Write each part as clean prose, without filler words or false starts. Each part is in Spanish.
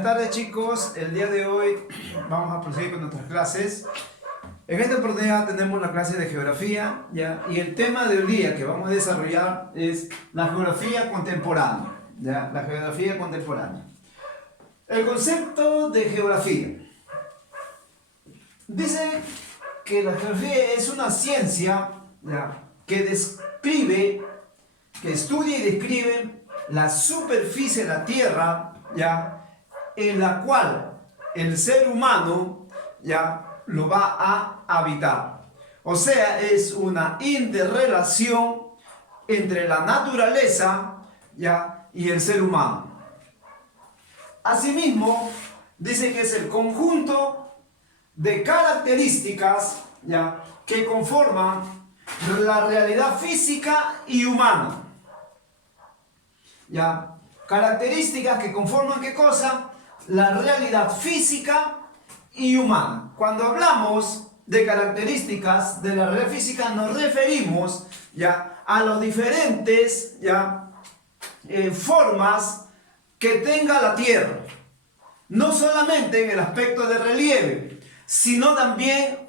Buenas tardes, chicos. El día de hoy vamos a proseguir con nuestras clases. En esta oportunidad tenemos la clase de geografía, ¿ya? Y el tema del día que vamos a desarrollar es la geografía contemporánea, ¿ya? La geografía contemporánea. El concepto de geografía dice que la geografía es una ciencia, ¿ya?, que describe, que estudia y describe la superficie de la Tierra, ¿ya?, en la cual el ser humano, ¿ya?, lo va a habitar. O sea, es una interrelación entre la naturaleza, ¿ya?, y el ser humano. Asimismo, dice que es el conjunto de características, ¿ya?, que conforman la realidad física y humana. ¿Ya? Características que conforman ¿qué cosa? La realidad física y humana. Cuando hablamos de características de la realidad física nos referimos, ¿ya?, a las diferentes, ¿ya?, formas que tenga la Tierra. No solamente en el aspecto de relieve, sino también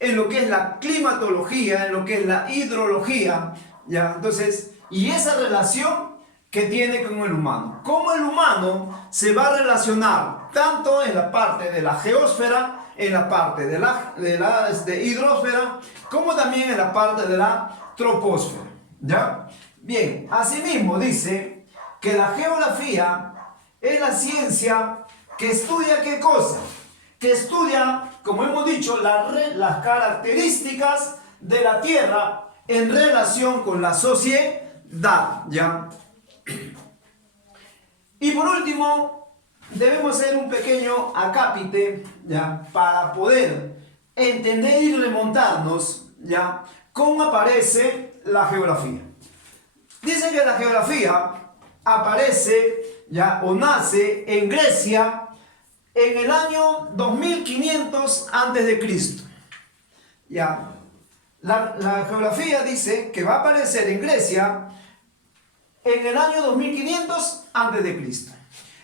en lo que es la climatología, en lo que es la hidrología, ¿ya? Entonces, y esa relación que tiene con el humano. Cómo el humano se va a relacionar tanto en la parte de la geósfera, en la parte de la hidrosfera, como también en la parte de la troposfera, ¿ya? Bien, asimismo dice que la geografía es la ciencia que estudia ¿qué cosa? Que estudia, como hemos dicho, las características de la Tierra en relación con la sociedad, ¿ya? Y por último, debemos hacer un pequeño acápite, ¿ya?, para poder entender y remontarnos, ¿ya?, cómo aparece la geografía. Dice que la geografía aparece, ¿ya?, o nace en Grecia en el año 2500 a.C. ¿Ya? La geografía dice que va a aparecer en Grecia en el año 2500 a.C.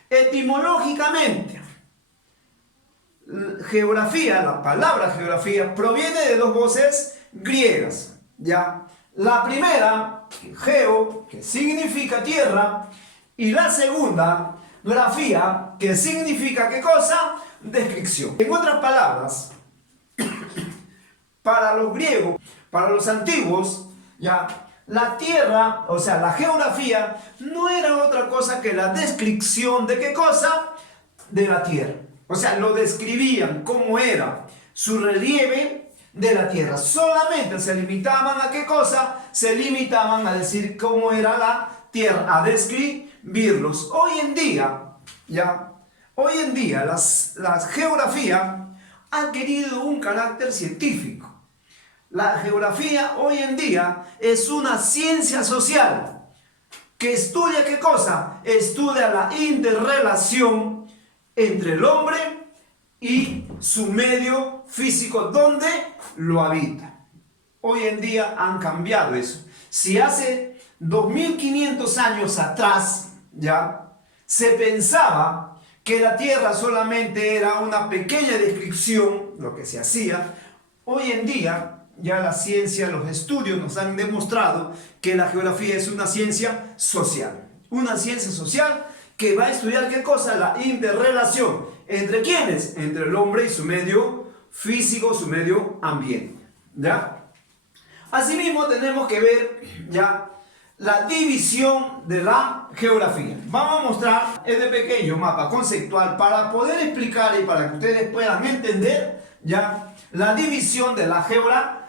Etimológicamente, geografía, la palabra geografía, proviene de dos voces griegas, ¿ya? La primera, geo, que significa tierra, y la segunda, grafía, que significa ¿qué cosa? Descripción. En otras palabras, para los griegos, para los antiguos, ¿ya?, la tierra, o sea, la geografía, no era otra cosa que la descripción de ¿qué cosa? De la tierra. O sea, lo describían cómo era su relieve de la tierra. Solamente se limitaban a ¿qué cosa? Se limitaban a decir cómo era la tierra, a describirlos. Hoy en día, ¿ya?, hoy en día la geografía ha adquirido un carácter científico. La geografía hoy en día es una ciencia social que estudia ¿qué cosa? Estudia la interrelación entre el hombre y su medio físico donde lo habita. Hoy en día han cambiado eso. Si hace 2500 años atrás, ¿ya?, se pensaba que la Tierra solamente era una pequeña descripción, lo que se hacía, hoy en día ya la ciencia, los estudios nos han demostrado que la geografía es una ciencia social. Una ciencia social que va a estudiar ¿qué cosa? La interrelación. ¿Entre quiénes? Entre el hombre y su medio físico, su medio ambiente, ¿ya? Asimismo tenemos que ver, ¿ya?, la división de la geografía. Vamos a mostrar este pequeño mapa conceptual para poder explicar y para que ustedes puedan entender, ¿ya?, la división de la geografía.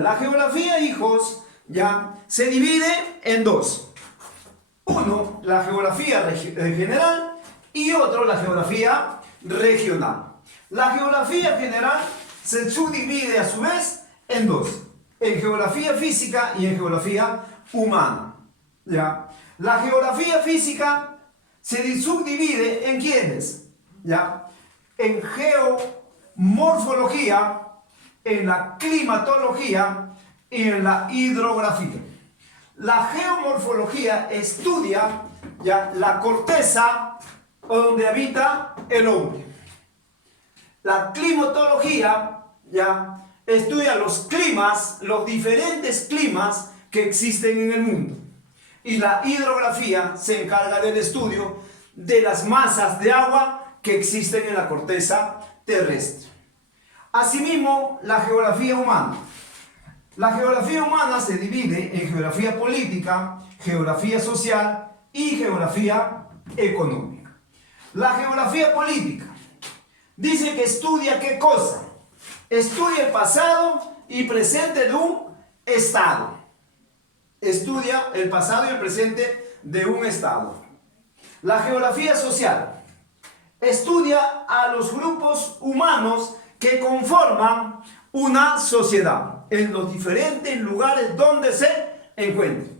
La geografía, hijos, ¿ya?, se divide en dos. Uno, la geografía general, y otro, la geografía regional. La geografía general se subdivide a su vez en dos: en geografía física y en geografía humana, ¿ya? La geografía física se subdivide en ¿quiénes? ¿Ya? En geomorfología, en la climatología y en la hidrografía. La geomorfología estudia, ¿ya?, la corteza o donde habita el hombre. La climatología ya estudia los climas, los diferentes climas que existen en el mundo. Y la hidrografía se encarga del estudio de las masas de agua que existen en la corteza terrestre. Asimismo, la geografía humana. La geografía humana se divide en geografía política, geografía social y geografía económica. La geografía política dice que estudia ¿qué cosa? Estudia el pasado y presente de un estado. Estudia el pasado y el presente de un estado. La geografía social estudia a los grupos humanos que conforman una sociedad en los diferentes lugares donde se encuentran.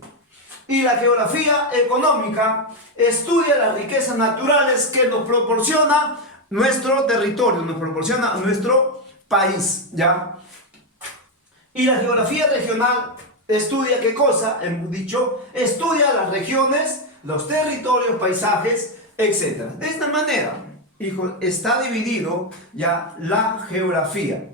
Y la geografía económica estudia las riquezas naturales que nos proporciona nuestro territorio, nos proporciona nuestro país, ¿ya? Y la geografía regional estudia ¿qué cosa? Hemos dicho, estudia las regiones, los territorios, paisajes, etc. De esta manera, hijos, está dividido ya la geografía.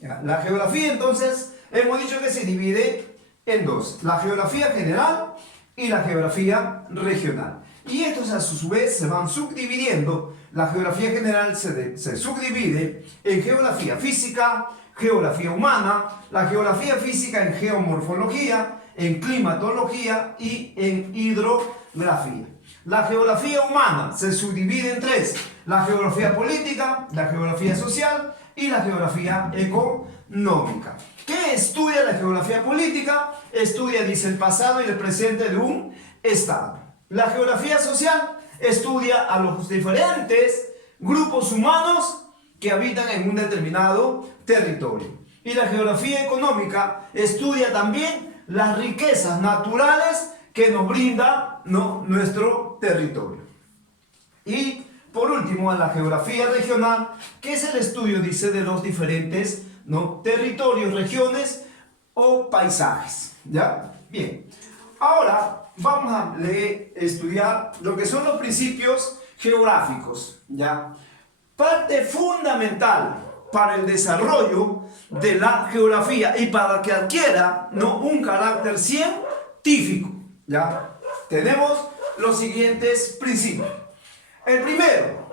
¿Ya? La geografía, entonces, hemos dicho que se divide en dos: la geografía general y la geografía regional. Y estos a su vez se van subdividiendo. La geografía general se subdivide en geografía física, geografía humana, la geografía física en geomorfología, en climatología y en hidrografía. La geografía humana se subdivide en tres: la geografía política, la geografía social y la geografía económica. ¿Qué estudia la geografía política? Estudia, dice, el pasado y el presente de un estado. La geografía social estudia a los diferentes grupos humanos que habitan en un determinado territorio. Y la geografía económica estudia también las riquezas naturales que nos brinda, ¿no?, nuestro territorio. Y por último, la geografía regional, que es el estudio, dice, de los diferentes, ¿no?, territorios, regiones o paisajes. ¿Ya? Bien. Ahora vamos a estudiar lo que son los principios geográficos. ¿Ya? Parte fundamental para el desarrollo de la geografía y para que adquiera, ¿no?, un carácter científico. ¿Ya? Tenemos los siguientes principios. El primero,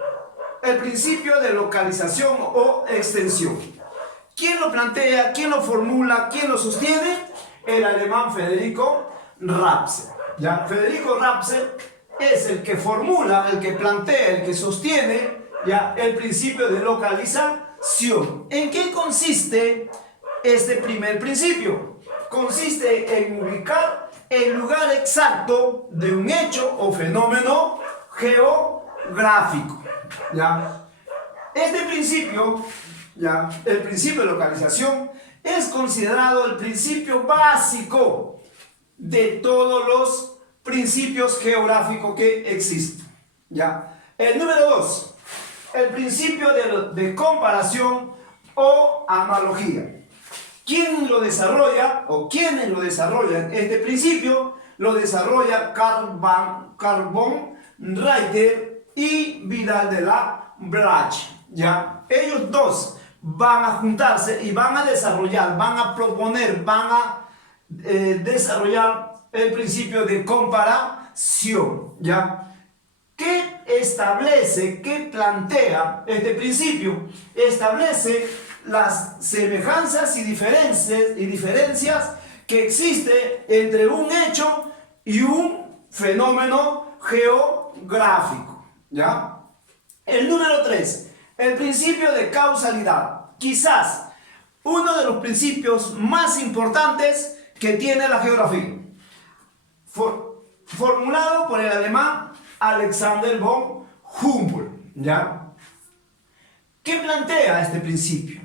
el principio de localización o extensión. ¿Quién lo plantea? ¿Quién lo formula? ¿Quién lo sostiene? El alemán Federico Rapser. ¿Ya? Federico Rapser es el que formula, el que plantea, el que sostiene, ¿ya?, el principio de localización. ¿En qué consiste este primer principio? Consiste en ubicar el lugar exacto de un hecho o fenómeno geográfico. ¿Ya? Este principio, ¿ya?, el principio de localización, es considerado el principio básico de todos los principios geográficos que existen. ¿Ya? El número 2, el principio de comparación o analogía. ¿Quién lo desarrolla o quiénes lo desarrollan este principio? Lo desarrolla Carl von Reiter y Vidal de la Blache. ¿Ya? Ellos dos van a juntarse y van a desarrollar, van a proponer, van a desarrollar el principio de comparación. ¿Ya? ¿Qué establece, qué plantea este principio? Establece las semejanzas y diferencias que existen entre un hecho y un fenómeno geográfico. ¿Ya? El número 3, el principio de causalidad. Quizás uno de los principios más importantes que tiene la geografía. Formulado por el alemán Alexander von Humboldt. ¿Ya? ¿Qué plantea este principio?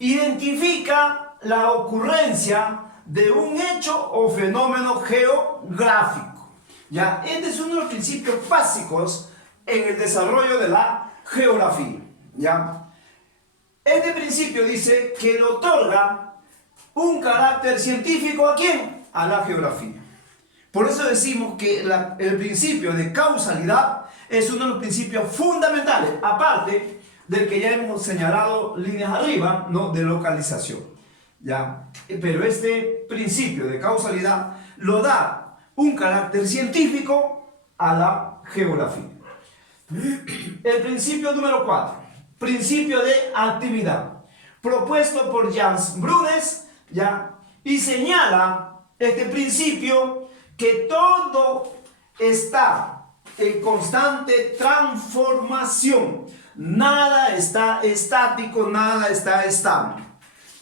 Identifica la ocurrencia de un hecho o fenómeno geográfico. ¿Ya? Este es uno de los principios básicos en el desarrollo de la geografía. ¿Ya? Este principio dice que le otorga un carácter científico ¿a quién? A la geografía. Por eso decimos que el principio de causalidad es uno de los principios fundamentales, aparte del que ya hemos señalado líneas arriba, ¿no? De localización, ¿ya? Pero este principio de causalidad lo da un carácter científico a la geografía. El principio número 4, principio de actividad, propuesto por Jans Brunes, ¿ya? Y señala este principio que todo está en constante transformación. Nada está estático, nada está estable.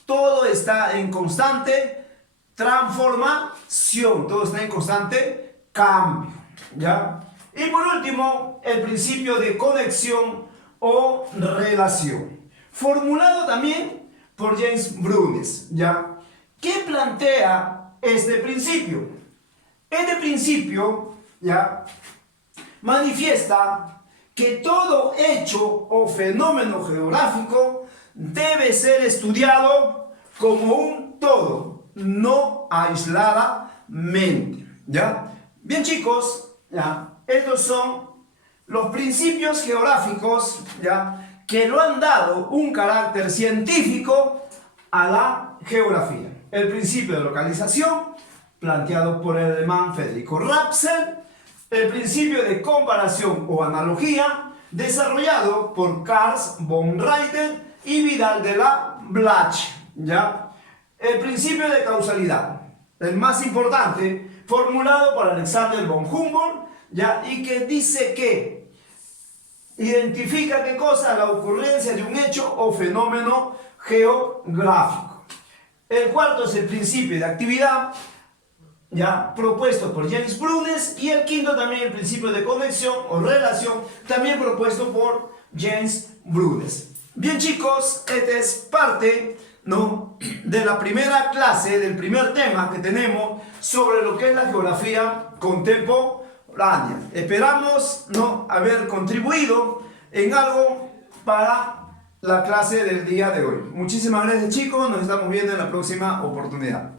Todo está en constante transformación, todo está en constante cambio, ¿ya? Y por último, el principio de conexión o relación, formulado también por James Brunes, ¿ya? ¿Qué plantea este principio? Este principio, ¿ya?, manifiesta que todo hecho o fenómeno geográfico debe ser estudiado como un todo, no aisladamente, ¿ya? Bien, chicos, ¿ya? Estos son los principios geográficos, ¿ya?, que lo han dado un carácter científico a la geografía. El principio de localización, planteado por el alemán Federico Rapsel. El principio de comparación o analogía, desarrollado por Karl von Reiter y Vidal de la Blache, ¿ya? El principio de causalidad, el más importante, formulado por Alexander von Humboldt, ¿ya? Y que dice que identifica qué cosa, la ocurrencia de un hecho o fenómeno geográfico. El cuarto es el principio de actividad, ya, propuesto por James Brunes, y el quinto también el principio de conexión o relación, también propuesto por James Brunes. Bien, chicos, esta es parte, ¿no?, de la primera clase, del primer tema que tenemos sobre lo que es la geografía contemporánea. Esperamos, ¿no?, haber contribuido en algo para la clase del día de hoy. Muchísimas gracias, chicos, nos estamos viendo en la próxima oportunidad.